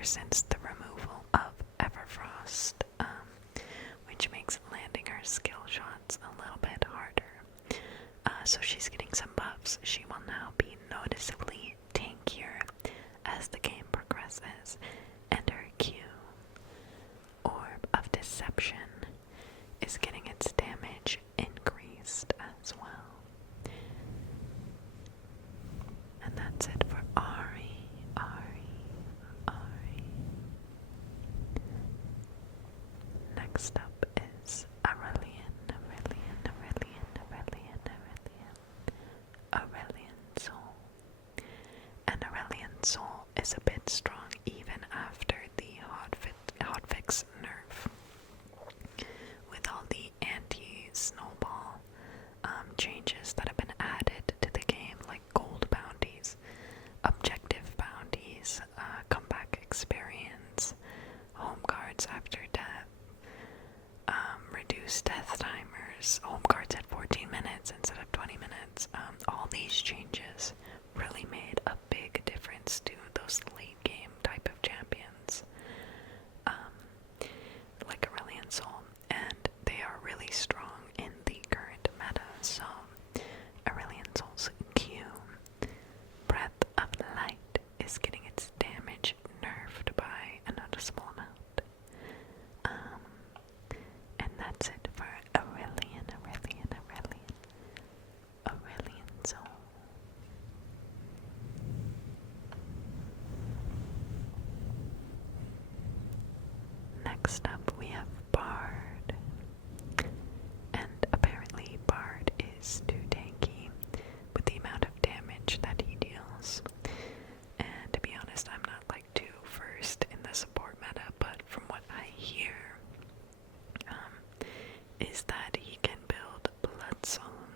ever since the removal of Everfrost, which makes landing her skill shots a little bit harder. So she's getting some buffs. She will now be noticeably tankier as the game progresses, and her Q, Orb of Deception, is getting its damage increased as well. And that's it for Ari. Next up is Aurelian Soul. And Aurelian Soul is a bit strong even after the hotfix nerf. With all the anti-snowball changes that have been added to the game, like gold bounties, objective bounties, comeback experience, home guards after death, reduced death timers, home guards at 14 minutes instead of 20 minutes. All these changes really made a big difference to those late game type of champions, like Aurelian Soul, and they are really strong in the current meta. So Aurelian Soul's Q, Breath of Light, is getting its damage nerfed by a noticeable amount. And that's it for Aurelian Soul. Next up we have Bard. And apparently Bard is too tanky with the amount of damage that he deals. And to be honest, I'm not like too versed in the support meta, but from what I hear, is that he can build Bloodsong,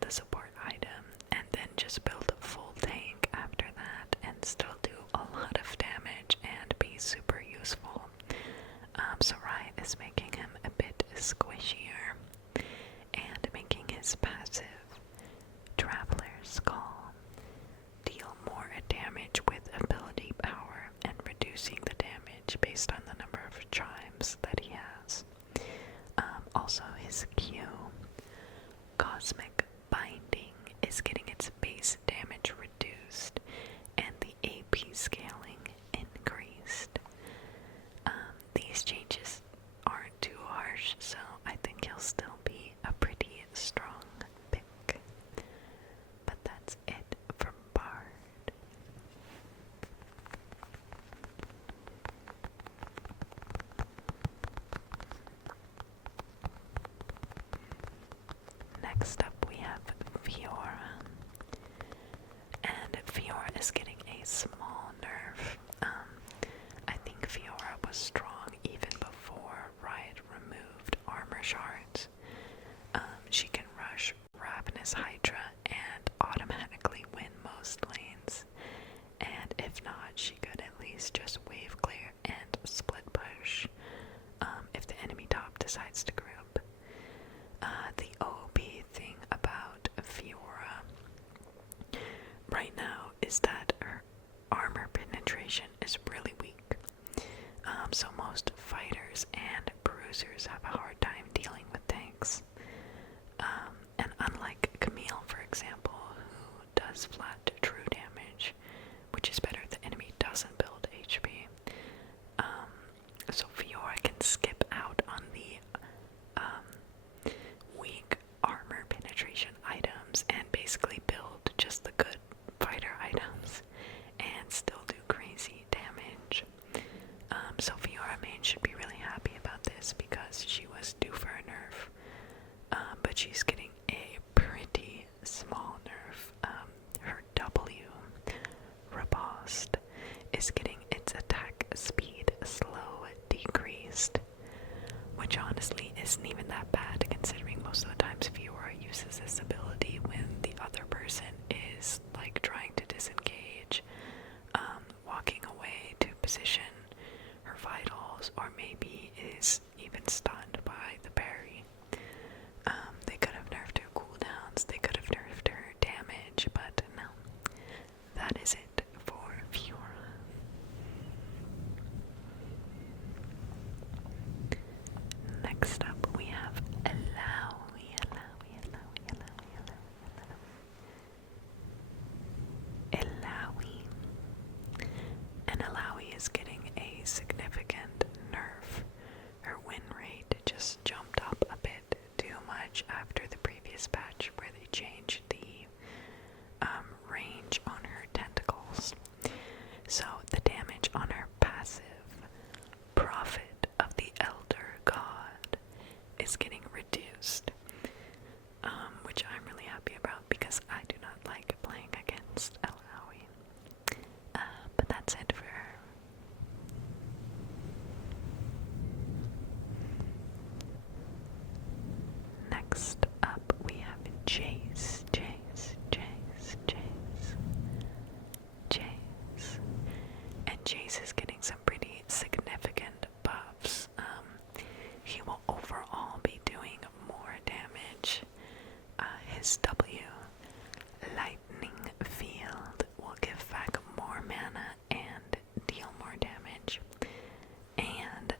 the support item, and then just build a full tank after that and still do a lot of damage and be super useful. So Rane is making him a bit squishier and making his passive, Traveler's Call, deal more damage with ability power and reducing the damage based on the number of chimes that he has. Also his Q, Cosmic Binding, is getting its base damage reduced and the AP scaling increased. These changes aren't too harsh, so I think he'll still be a pretty strong pick. But that's it for Bard. Next up we have Fiora. And Fiora is getting a small nerf. I think Fiora was strong even before Riot removed armor shards. She can rush Ravenous Hydra and automatically win most lanes. And if not, she could at least just wave clear and split push if the enemy top decides to group. The OP thing about Fiora right now is that her armor penetration is really weak. So most fighters and bruisers have a hard time dealing with tanks. And unlike Camille, for example, who does flat true damage, which is better if the enemy doesn't build HP, so Fiora can skip out on the weak armor penetration items and basically build just the good fighter items and still do crazy damage. So Fiora main should be really happy about this because she was due for a nerf, but she's getting a pretty small nerf. Her W, Riposte, is getting its attack speed slow decreased, which honestly isn't even that bad considering most of the times Fiora uses this ability when the other person is like trying to disengage, walking away to position her vitals, or maybe is even stunned by the parry. They could have nerfed her cooldowns, they could have nerfed her damage, but no. That is it for Fiora. And Alawi is getting a significant nerf. Her win rate just jumped up a bit too much after the previous patch where they changed the range on her tentacles. So the damage on her passive, Prophet of the Elder God, is getting reduced, which I'm really happy about because I do not like playing against Alawi. But that's it for her. Next up we have Jace. And Jace is getting some pretty significant buffs. He will overall be doing more damage. His W, Lightning Field, will give back more mana and deal more damage. And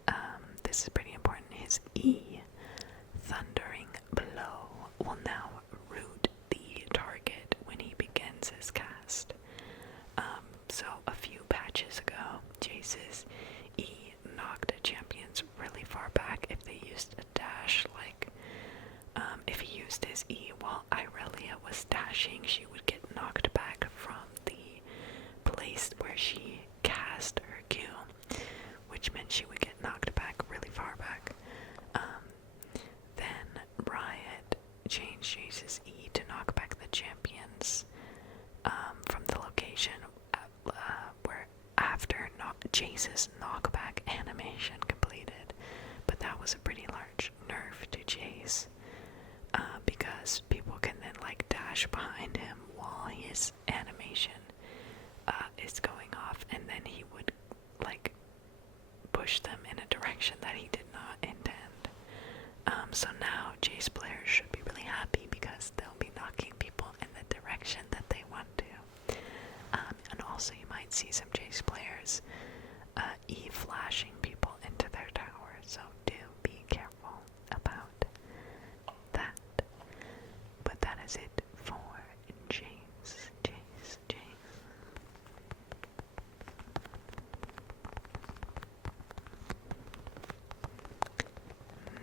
this is pretty important, his E, Thundering Blow, will now root the target when he begins his cast. So a few patches ago, Jace's E knocked champions really far back if they used a dash. Like, if he used his E while Irelia was dashing, she would get knocked back from the place where she cast her Q, which meant she would get knocked back really far back. Then Riot changed Jace's E to knock back the champions from the location where after Jace's knockback animation completed. But that was a pretty large nerf to Jace, because people can then like dash behind him while his animation is going off, and then he would like push them in a direction that he did not intend. So now Jace players should be really happy because they'll be knocking people in the direction that they want to. And also you might see some Jace players E-flashing people into their tower, so do be careful about that. But that is it for Jace.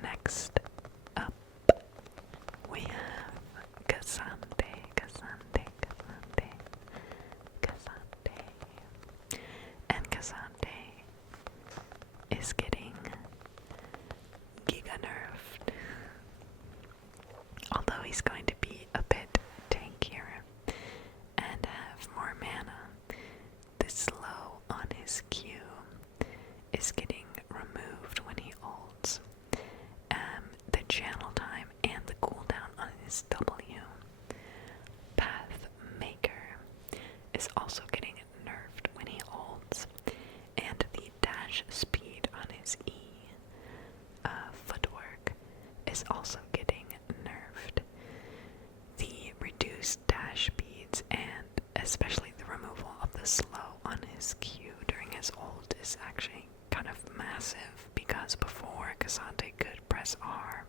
Next up, we have Cassandre. And Cassandre is getting giga nerfed. Although he's going to be a bit tankier and have more mana, the slow on his Q is getting removed when he ults. The channel time and the cooldown on his W, Path Maker, is also getting nerfed when he ults, and the dash speed on his E, Footwork, is also getting nerfed. The reduced dash speeds and especially the removal of the slow on his Q during his ult is actually kind of massive, because before Cassandre could press R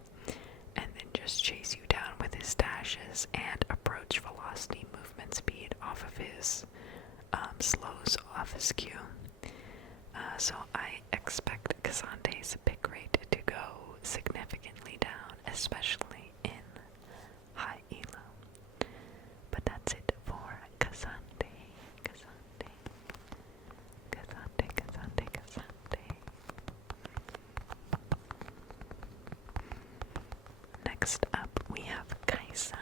and then just chase you down with his dashes and approach velocity movement speed off of his slows off his Q. So I expect Cassandre's pick rate to go significantly down, especially in high elo. But that's it for Cassandre. Next up, we have Kai'Sa,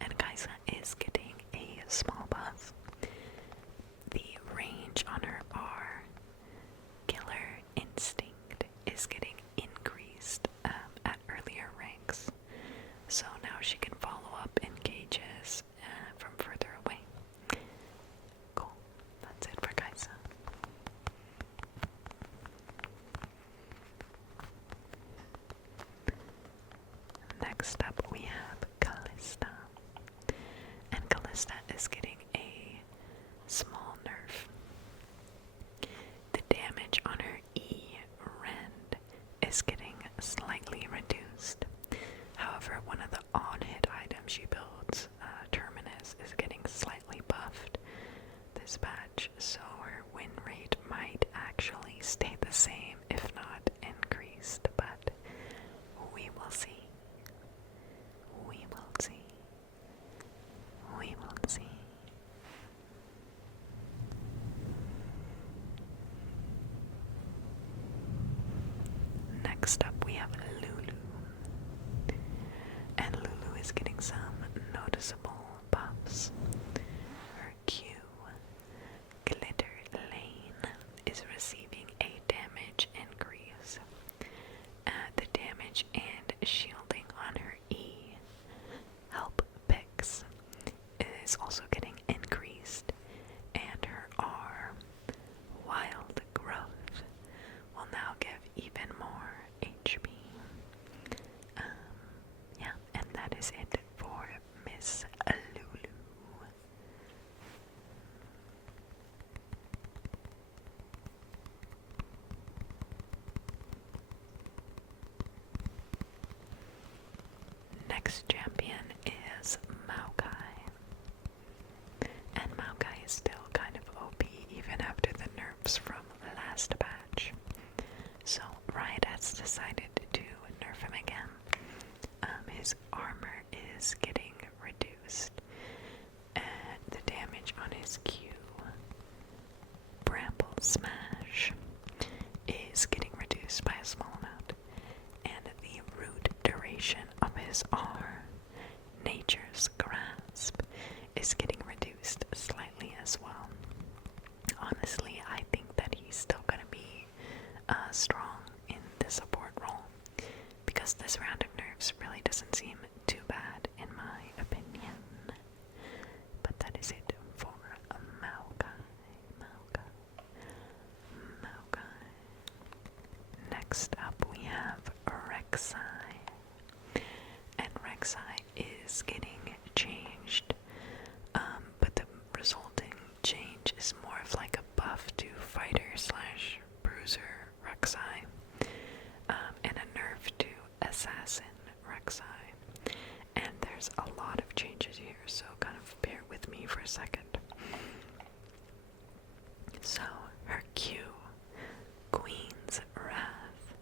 and Kai'Sa is getting a small buff. The range on her R, Killer Instinct, is getting increased at earlier ranks, so now she can follow up engages from further away. Cool, that's it for Kai'Sa. Next up we have Kalista, and Kalista is getting a small nerf. The damage on her E, Rend, is getting slightly reduced. However, one of the on-hit items she builds, Terminus, is getting slightly buffed this patch, so her win is receiving a damage increase. The damage and shielding on her E help picks is also getting increased, and her R wild growth will now give even more HP. Yeah, and that is it for Miss Lulu. Next champion is Maokai. And Maokai is still kind of OP even after the nerfs from last patch. So Riot has decided to nerf him again. His armor is getting reduced, and the damage on his Q, Bramble Smash, is getting reduced by a small amount, and the root duration of his R, Nature's Grasp, is getting reduced slightly as well. Honestly, I think that he's still going to be strong in the support role, because this round of nerfs really doesn't seem too bad in my opinion. But that is it for Maokai. Next up we have Rek'Sai. And Rek'Sai is getting changed, but the resulting change is more of like a buff to fighter slash bruiser Rek'Sai, and a nerf to assassin Rek'Sai. And there's a lot of changes here, so kind of bear with me for a second. So her Q, Queen's Wrath,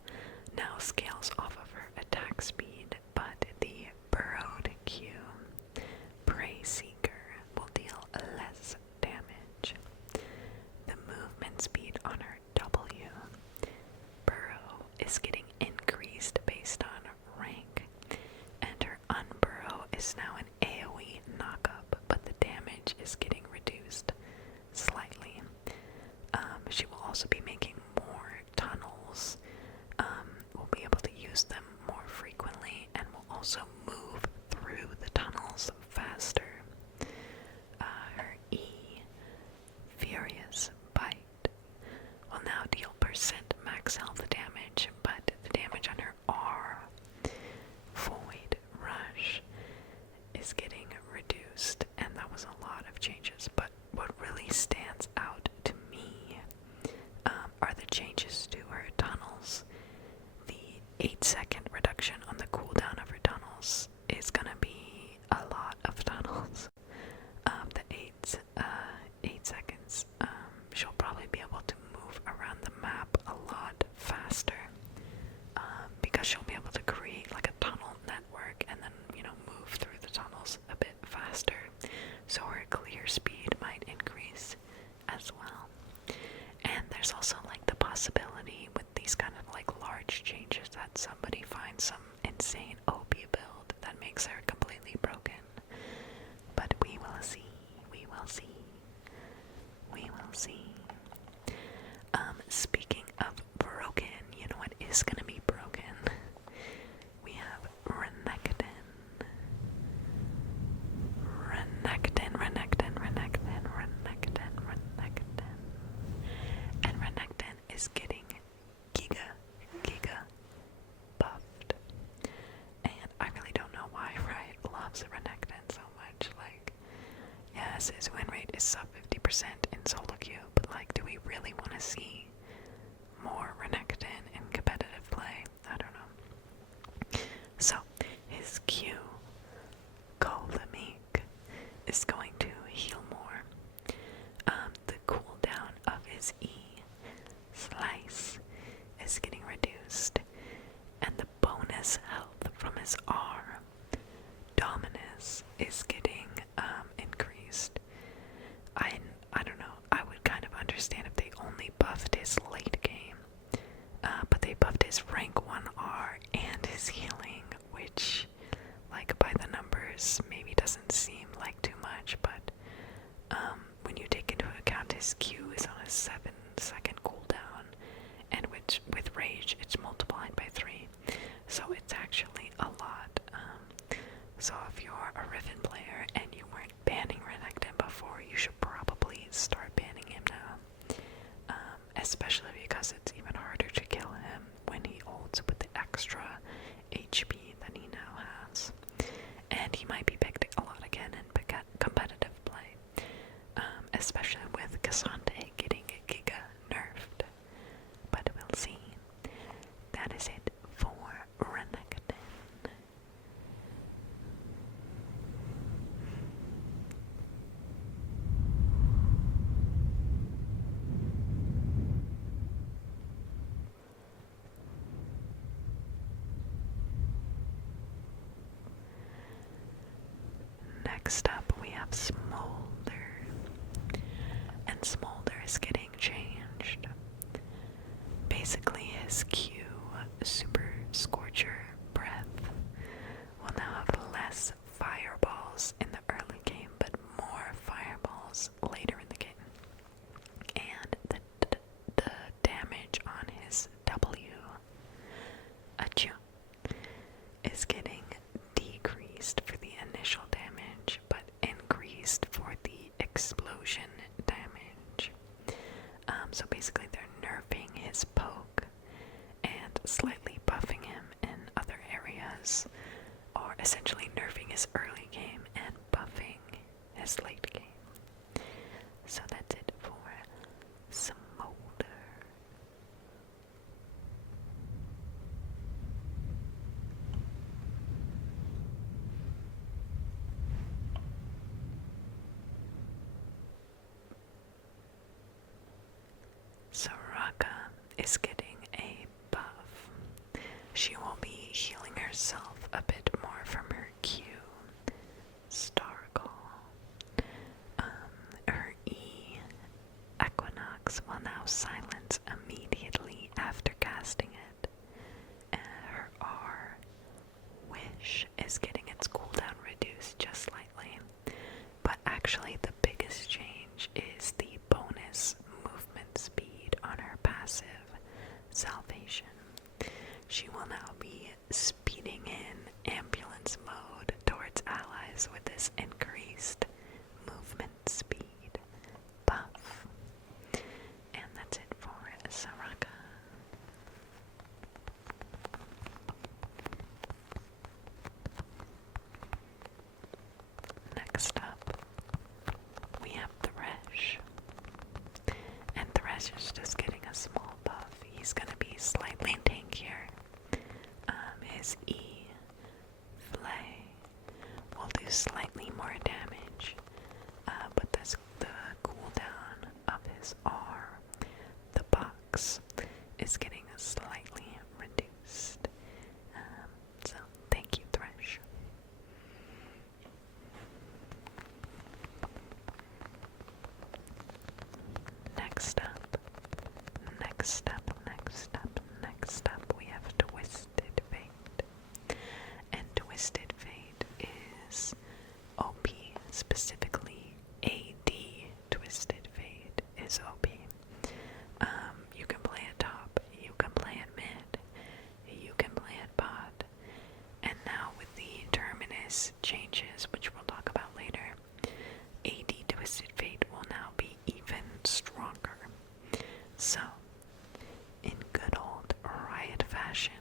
now scales off of her attack speed, but the burrowed Q, Prey Seeker, will deal less damage. The movement speed on her W, Burrow, is getting increased based on rank, and her Unburrow is now an AoE knockup, but the damage is getting reduced slightly. She will also be making more tunnels. We'll be able to use them more frequently, and will also move through the tunnels faster. Her E, Furious Bite, will now deal percent max health damage, but the damage on her R, Void Rush, is getting reduced, and that was a lot of changes. But what really stands out to me are the changes to her tunnels. The 8-second reduction on the cooldown of her tunnels is gonna be a lot of tunnels. The 8 seconds, she'll probably be able to move around the map a lot faster, because she'll be able to create like a tunnel network and then, move through the tunnels a bit faster. So her clear speed might increase as well. And there's also like the possibility with these kind of like large changes that somebody finds some insane OP build that makes her completely broken. But we will see. Speaking of broken, you know what is gonna be broken? We have Renekton. And Renekton is getting giga buffed. And I really don't know why Riot loves Renekton so much. Like, yes, his win rate is sub 50% in solo queue, but like, do we really want to see more Renekton in competitive play? I don't know. So, his Q, Colamik, is going to heal more. The cooldown of his E, Slice, is getting reduced, and the bonus health from his R, Dominus, is getting increased. I don't know, I would kind of understand if they only buffed his late game, but they buffed his rank 1 R and his healing, which, like, by the numbers maybe doesn't seem like too much, but when you take into account his Q is on a 7-second cooldown, so it's actually a lot. So if you're a Riven player and you weren't banning Renekton before, you should probably start banning him now. Especially because it's even harder to kill him when he ults with the extra HP that he now has. And he might be picked a lot again in competitive play. Especially with Cassandre getting Giga nerfed. But we'll see. That is it for Renekton. Next up, we have Smolder. And Smolder is getting changed. Basically, his Q, Super Scorcher Breath, will now have less fireballs in the early game, but more fireballs later in the game. And the damage on his W, achoo, is getting decreased for the initial damage, but increased for the explosion damage. So basically they're nerfing his poke and slightly buffing him in other areas, or essentially nerfing his early game and buffing his late game. So that's it for Smolder. Soraka is getting a buff. She will be healing herself a bit more from her Q, Star Call. Her E, Equinox, will now silence immediately after casting it. Her R, Wish, is getting its cooldown reduced just slightly. But actually the biggest change is the bonus movement speed on her passive, Salvation. She will now be speeding in ambulance mode towards allies with this increased movement speed buff. And that's it for Soraka. Next up, we have Thresh. And Thresh is just getting a small buff. He's gonna be slightly tankier. His E, Flay, will do slightly more damage. But that's the cooldown of his R. The box is getting slightly reduced. So thank you, Thresh. Next up, we have Twisted Fate. And Twisted Fate is OP, specifically AD Twisted Fate is OP. You can play it top, you can play it mid, you can play it bot. And now with the Terminus changes, which we'll talk about later, AD Twisted Fate will now be even stronger. So, in good old Riot fashion,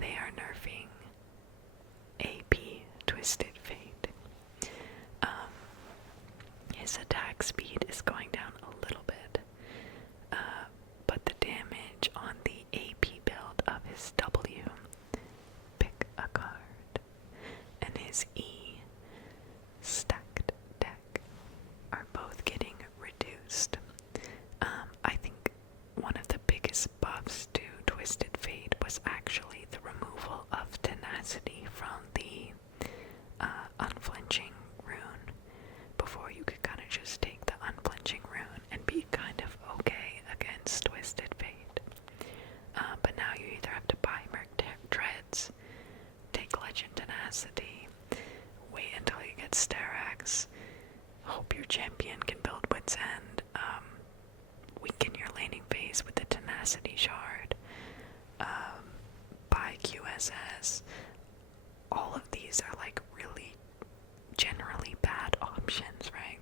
they are nerfing AP Twisted Fate. His attack speed is going down a little bit, but the damage on the AP build of his W, pick a card, and his E, stacked deck, are both getting reduced. I think one of the biggest buffs to Twisted Fate was actually the removal of tenacity from the unflinching rune. Before, you could kind of just take the unflinching rune and be kind of okay against Twisted Fate. But now you either have to buy Merc Dreads, take Legend Tenacity, wait until you get Starax, hope your champion can build Wit's End, weaken your laning phase with the Tenacity Shard, buy Q QSS. All of these are like really generally bad options, right?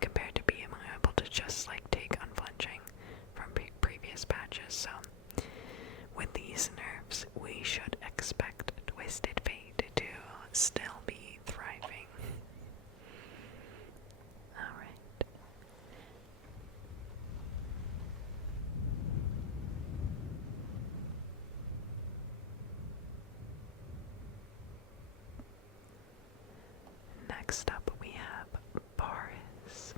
Compared to being able to just like take unflinching from previous patches. So with these nerfs, we should expect Twisted Fate to still be thriving. Alright. Next up we have Varus.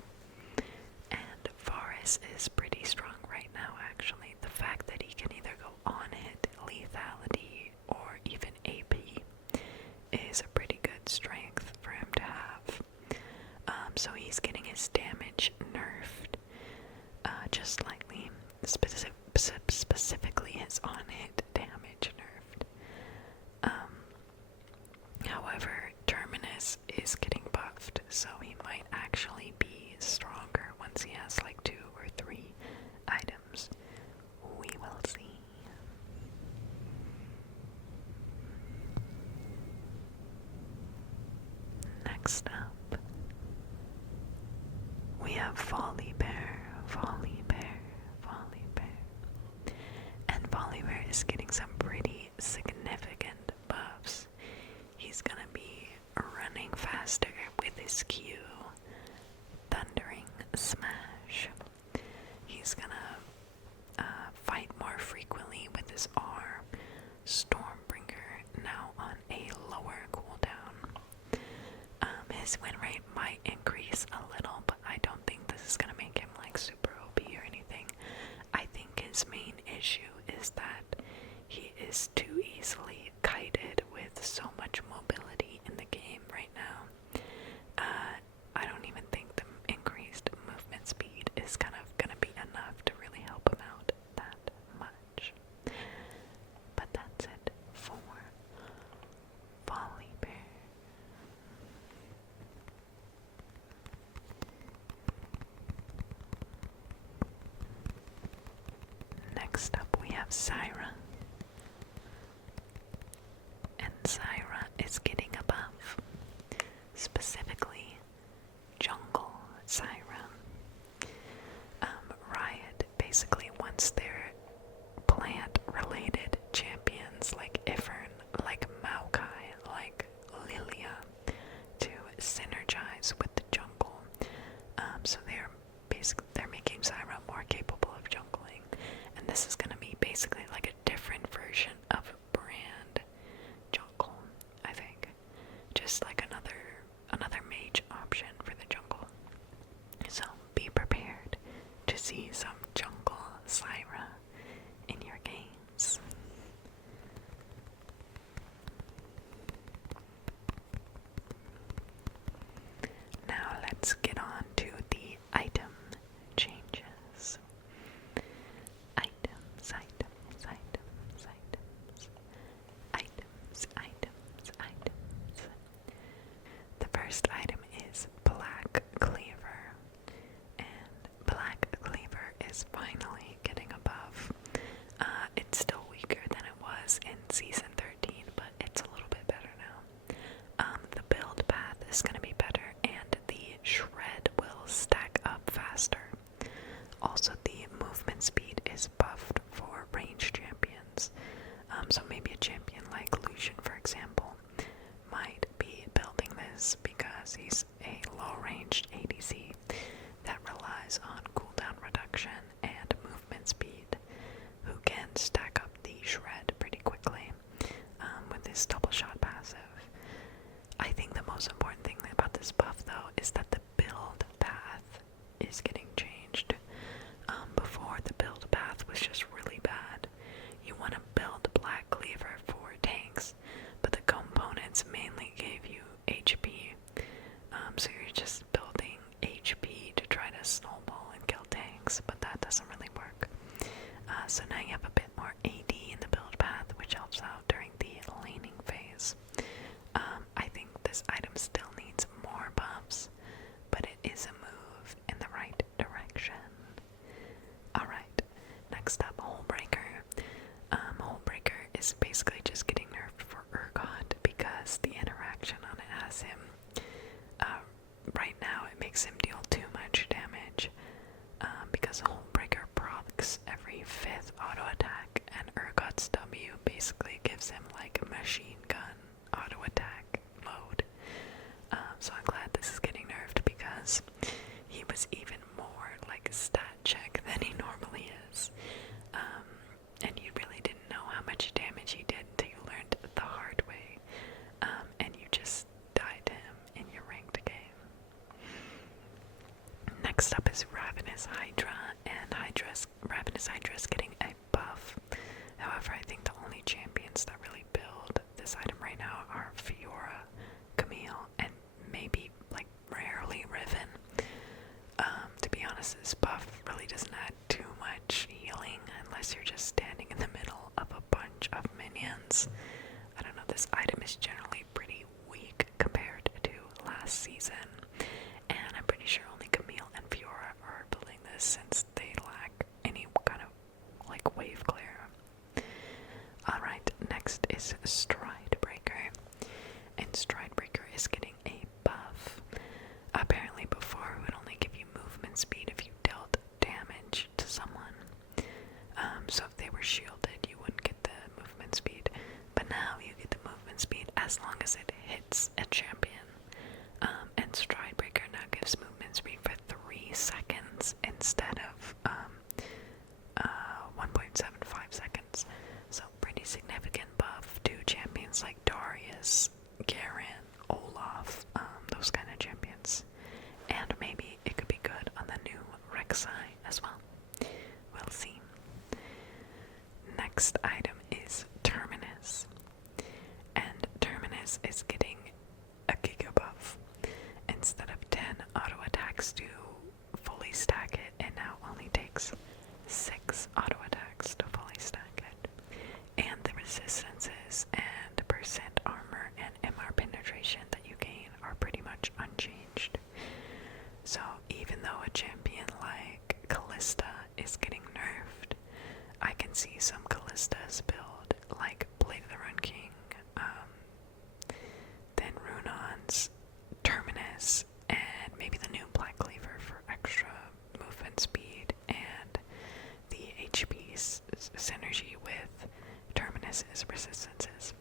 And Varus is pretty strong right now, actually. The fact that he can either go on hit, lethality, or even AP is a pretty good strength for him to have. So he's getting his damage nerfed just slightly, specifically his on-hit damage nerfed. However, Terminus is getting buffed, so he might actually be stronger once he has like 2 or 3 items. We will see. Next up, we have Volibear, Volibear, Volibear. And Volibear is getting some pretty significant buffs. He's gonna be running faster with his Q, Thundering Smash. He's gonna fight more frequently with his R, Stormbringer, now on a lower cooldown. His win rate might increase a little, but I don't think this is gonna make him like super OP or anything. I think his main issue is that he is too easily kited with so much mobility in the game right now. I don't even think the increased movement speed is kind of gonna be enough to really help him out that much. But that's it for Volibear. Next up we have Syra. And Syra is getting a buff. Specifically, Jungle Syra. Riot basically wants their plant-related champions like Ivern, like Maokai, like Lilia to synergize with the jungle. So they're making Syra more capable of jungling, and this is gonna be basically like a different version of Brand jungle, I think. Just like another mage option for the jungle. So be prepared to see some jungle Syra. makes him deal too much damage because Homebreaker procs every 5th auto attack, and Urgot's W basically gives him like a machine gun auto attack mode. So I'm glad this is getting nerfed because he was even more like a stat check than he normally is. And you really didn't know how much damage he did until you learned the hard way. And you just died to him in your ranked game. Next up is Ravenous Hydra, and Ravenous Hydra is getting a buff. However, I think the only champions that really build this item right now are Fiora, Camille, and maybe like rarely Riven. To be honest, this buff really doesn't add too much healing unless you're just standing in the middle of a bunch of minions. I don't know, this item is generally pretty weak compared to last season, and I'm pretty sure only Camille and Fiora are building this since they lack any kind of like wave clear. Alright, next is Stridebreaker, and Stridebreaker is getting a buff. Apparently before it would only give you movement speed if you dealt damage to someone. So if they were shielded, you wouldn't get the movement speed. But now you get the movement speed as long as it hits a champion. And Stridebreaker now gives movement speed for 3 seconds instead of 1.75 seconds. So pretty significant buff to champions like Darius, Garen, Olaf, those kind of champions. And maybe it could be good on the new Rek'Sai as well. We'll see. Next item is Terminus. And Terminus is getting a Giga buff. Instead of 10 auto attacks to fully stack it, it now only takes 6 auto attacks to fully stack it. And the resistances and percent armor and MR penetration that you gain are pretty much unchanged. So even though a champion like Callista is getting nerfed, I can see some Callistas build like Blade of the Run King, then Runon's Terminus, and maybe the new Black Cleaver for extra movement speed, and the HP synergy with Terminus's resistances.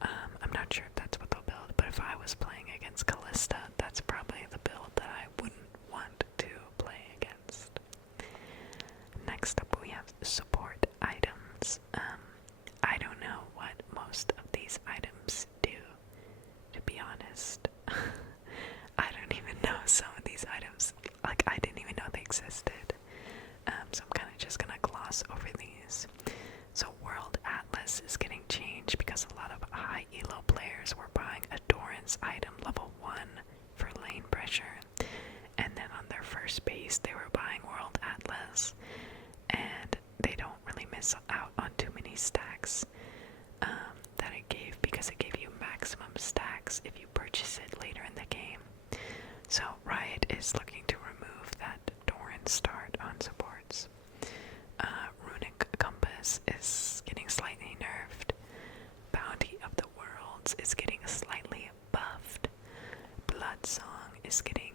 I'm not sure if that's what they'll build, but if I was playing against Callista, that's probably the build that I wouldn't want to play against. Next up we have support items. I don't know what most of these items do, to be honest. I don't even know some of these items. Like, I didn't even know they existed. So I'm kind of just gonna gloss over these. So World Atlas is getting changed because a lot of high elo players were buying a Doran's item level 1 for lane pressure, and then on their first base they were buying World Atlas, and they don't really miss out on too many stacks that it gave, because it gave you maximum stacks if you purchase it later in the game. So Riot is looking to remove that Doran start on supports. Runic Compass is getting slightly nerfed. Bounty of the Worlds is getting slightly buffed. Blood Song is getting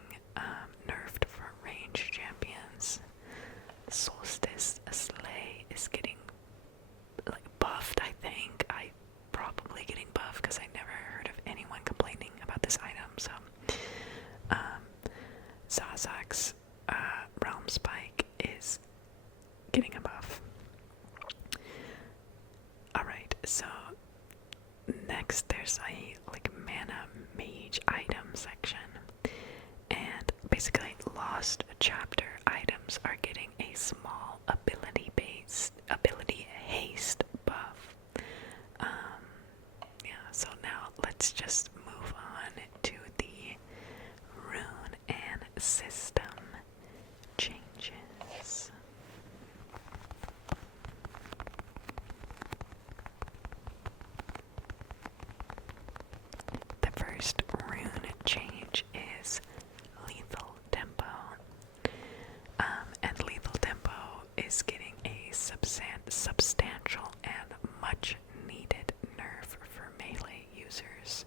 nerfed for range champions. Solstice Slay is getting like buffed, I think. Probably getting buffed because I never heard of anyone complaining about this item. So Zazak's Realm Spike is getting a buff. Alright, so next there's a like mana mage item section, and basically lost chapter items are getting a small ability haste buff. Yeah, so now let's just move on to the rune and system changes. The first rune change is Lethal Tempo. And Lethal Tempo is getting a substantial and much needed nerf for melee users.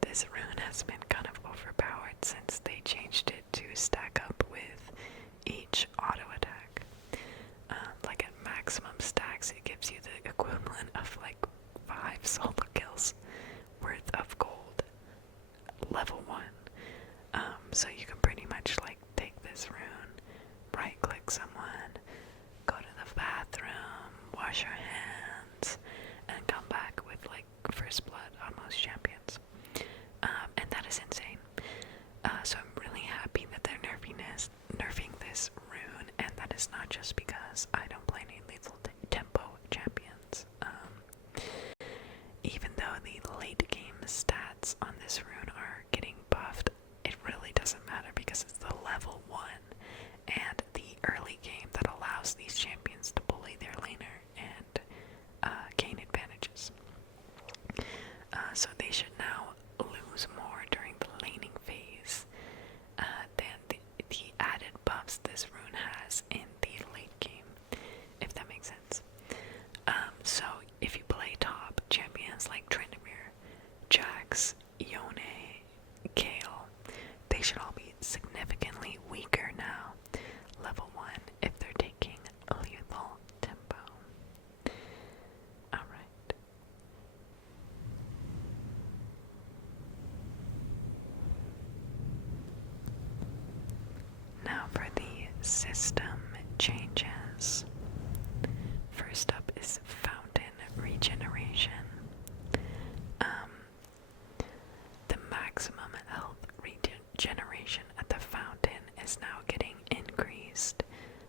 This rune has been kind of overpowered just because I don't play any lethal tempo champions. Even though the late game stats on this rune are getting buffed, it really doesn't matter because it's the level 1 and the early game that allows these champions to bully their laner and gain advantages. So they should now lose more during the laning phase than the added buffs this rune has in the late game, if that makes sense. So if you play top champions like Tryndamere, Jax, Yone, Gale, they should all be significantly weaker now, level 1, if they're taking lethal tempo. Alright. Now for the system changes. First up is fountain regeneration. The maximum health regeneration at the fountain is now getting increased.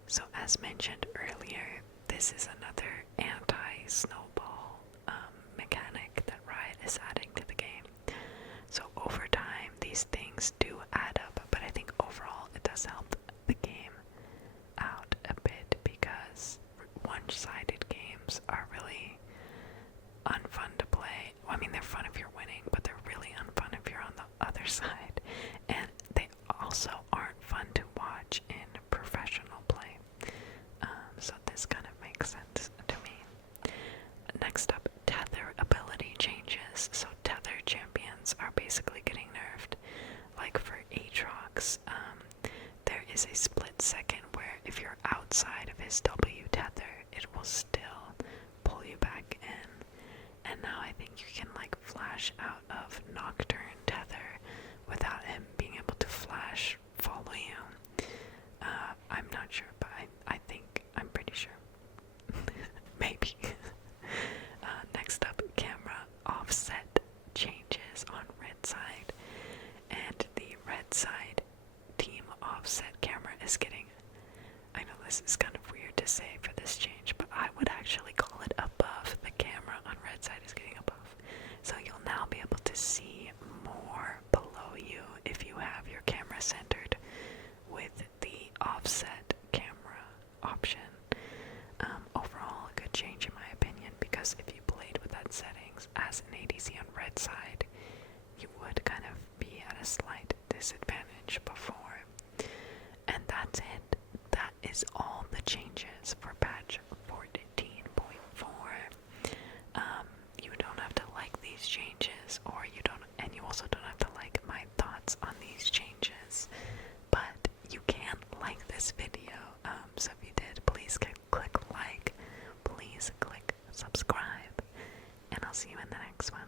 So as mentioned earlier, this is another anti-snowball mechanic that Riot is adding to the game. So over time, these things do add up, but I think overall it does help the game out a bit because one-sided games are really unfun to play. Well, I mean, they're fun if you're winning, but they're really unfun if you're on the other side. And they also aren't fun to watch in professional play. So this kind of makes sense to me. Next up, tether ability changes. So tether champions are basically getting nerfed. Like for Aatrox, there is a split second where if you're outside of his W tether, it will still pull you back in. And now I think you can like flash out of Nocturne tether without him being able to flash follow you. I'm not sure, but I'm pretty sure. Maybe. Next up, camera offset changes on red side, and the red side team offset camera is getting, I know this is kind of weird to say for this change, but I would actually call it above. The camera on red side is getting above. So you'll now be able to see more below you if you have your camera centered with the offset camera option. Overall, a good change in my opinion, because if you played with that settings as an ADC on red side, you would kind of be at a slight disadvantage before. And that's it. That is all the changes for patch 14.4. You don't have to like these changes, or you also don't have to like my thoughts on these changes, but you can like this video. So if you did, please click like, please click subscribe, and I'll see you in the next one.